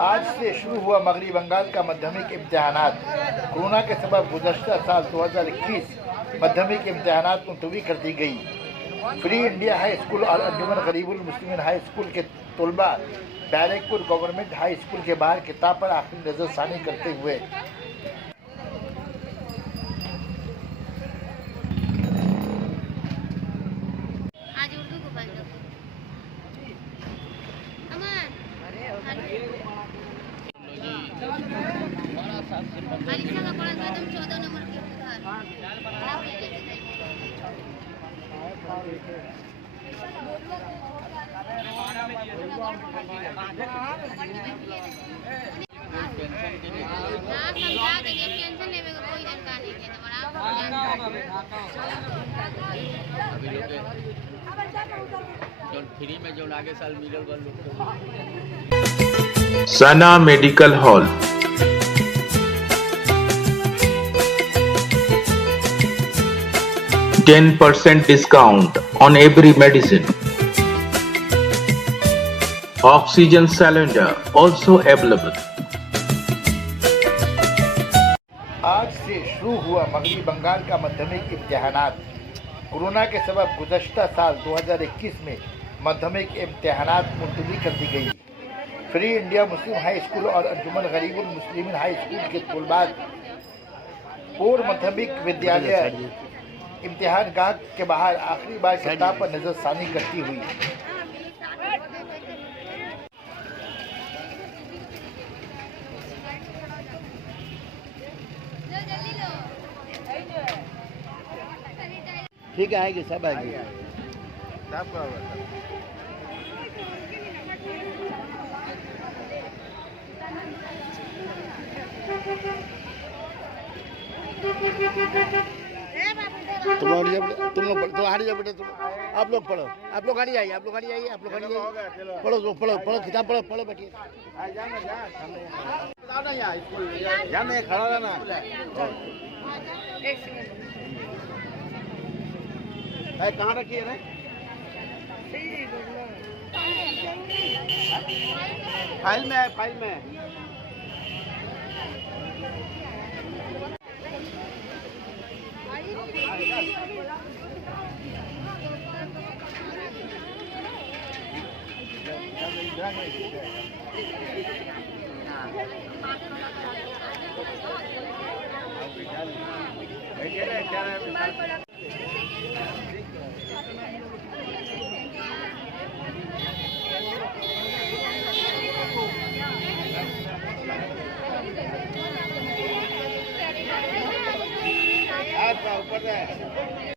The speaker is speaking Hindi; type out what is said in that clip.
आज से शुरू हुआ मगरबी बंगाल का माध्यमिक इम्तिहानात। कोरोना के सबब गुज़श्ता साल 2021 माध्यमिक इम्तिहानात मुलतवी कर दी गई। फ्री इंडिया हाई स्कूल और अंजुमन गरीबुल मुस्लिमीन हाई स्कूल के तलबा बैरकपुर गवर्नमेंट हाई स्कूल के बाहर किताब पर आखिरी नजरसानी करते हुए फ्री में जो आगे साल मिलल बा लोग सना medical hall 10% discount on every medicine. Oxygen cylinder also available. आज से शुरू हुआ मगरबी बंगाल का माध्यमिक इम्तिहानात। कोरोना के सबब गुज़श्ता साल 2021 में माध्यमिक इम्तिहानात मुलतवी कर दी गई। Free India Muslim high school और अंजुमन गरीबुल मुस्लिमीन हाई स्कूल के तलबा पूर्व माध्यमिक विद्यालय इम्तिहान गाह के बाहर आखिरी बार किताब पर नजरसानी करती हुई ठीक है, आएगी, सब आएगी। तुम लोग तुम्हारी जब बेटे तुम आप लोग पढ़ो, आप लोग गाड़ी आइए, आप लोग गाड़ी आइए, आप लोग गाड़ी आइए, पढ़ो पढ़ो पढ़ो किताब पढ़ो पढ़ो बैठिए। यहाँ खड़ा रहना। कहाँ रखिए ना? फाइल में है, फाइल में है। ऊपर